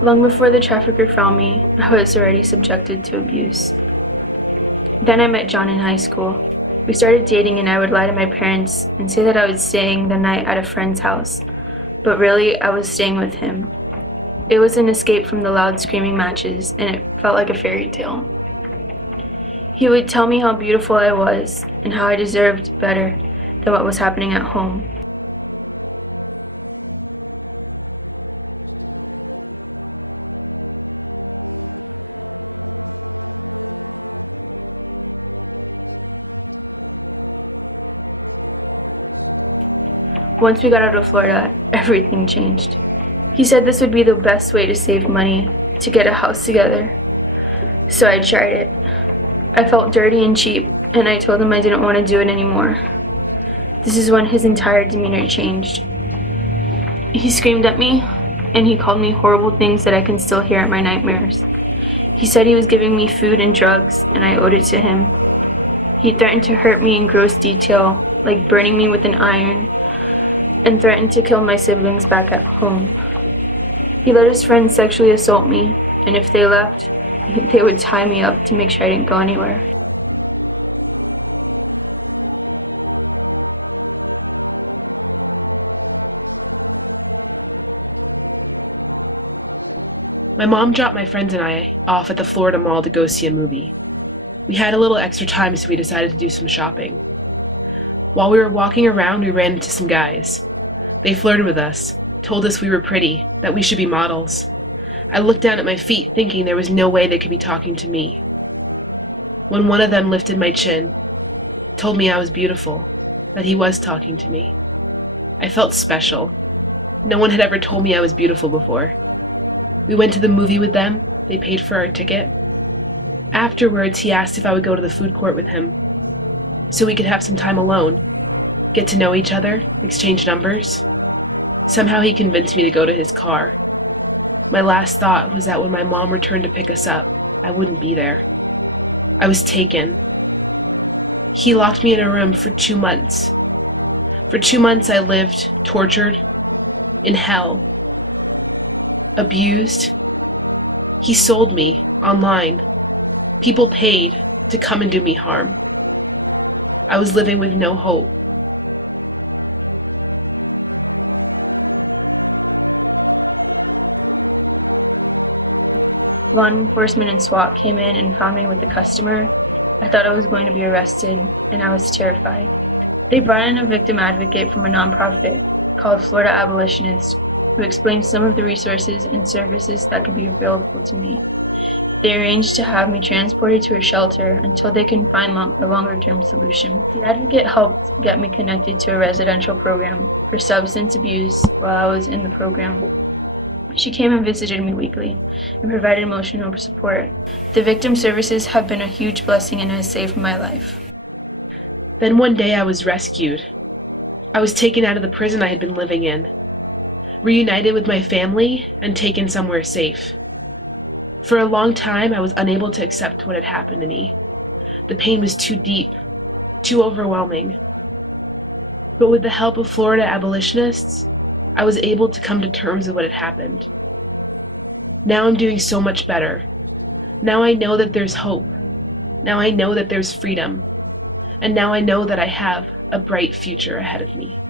Long before the trafficker found me, I was already subjected to abuse. Then I met John in high school. We started dating and I would lie to my parents and say that I was staying the night at a friend's house, but really I was staying with him. It was an escape from the loud screaming matches, and it felt like a fairy tale. He would tell me how beautiful I was and how I deserved better than what was happening at home. Once we got out of Florida, everything changed. He said this would be the best way to save money, to get a house together. So I tried it. I felt dirty and cheap, and I told him I didn't want to do it anymore. This is when his entire demeanor changed. He screamed at me, and he called me horrible things that I can still hear at my nightmares. He said he was giving me food and drugs, and I owed it to him. He threatened to hurt me in gross detail, like burning me with an iron, and threatened to kill my siblings back at home. He let his friends sexually assault me, and if they left, they would tie me up to make sure I didn't go anywhere. My mom dropped my friends and I off at the Florida Mall to go see a movie. We had a little extra time, so we decided to do some shopping. While we were walking around, we ran into some guys. They flirted with us, told us we were pretty, that we should be models. I looked down at my feet, thinking there was no way they could be talking to me. When one of them lifted my chin, told me I was beautiful, that he was talking to me, I felt special. No one had ever told me I was beautiful before. We went to the movie with them. They paid for our ticket. Afterwards, he asked if I would go to the food court with him, so we could have some time alone, get to know each other, exchange numbers. Somehow he convinced me to go to his car. My last thought was that when my mom returned to pick us up, I wouldn't be there. I was taken. He locked me in a room for 2 months. For 2 months I lived tortured, in hell, abused. He sold me online. People paid to come and do me harm. I was living with no hope. Law enforcement and SWAT came in and found me with the customer. I thought I was going to be arrested, and I was terrified. They brought in a victim advocate from a nonprofit called Florida Abolitionist, who explained some of the resources and services that could be available to me. They arranged to have me transported to a shelter until they can find a longer-term solution. The advocate helped get me connected to a residential program for substance abuse while I was in the program. She came and visited me weekly and provided emotional support. The victim services have been a huge blessing and has saved my life. Then one day I was rescued. I was taken out of the prison I had been living in, reunited with my family, and taken somewhere safe. For a long time, I was unable to accept what had happened to me. The pain was too deep, too overwhelming. But with the help of Florida abolitionists, I was able to come to terms with what had happened. Now I'm doing so much better. Now I know that there's hope. Now I know that there's freedom. And now I know that I have a bright future ahead of me.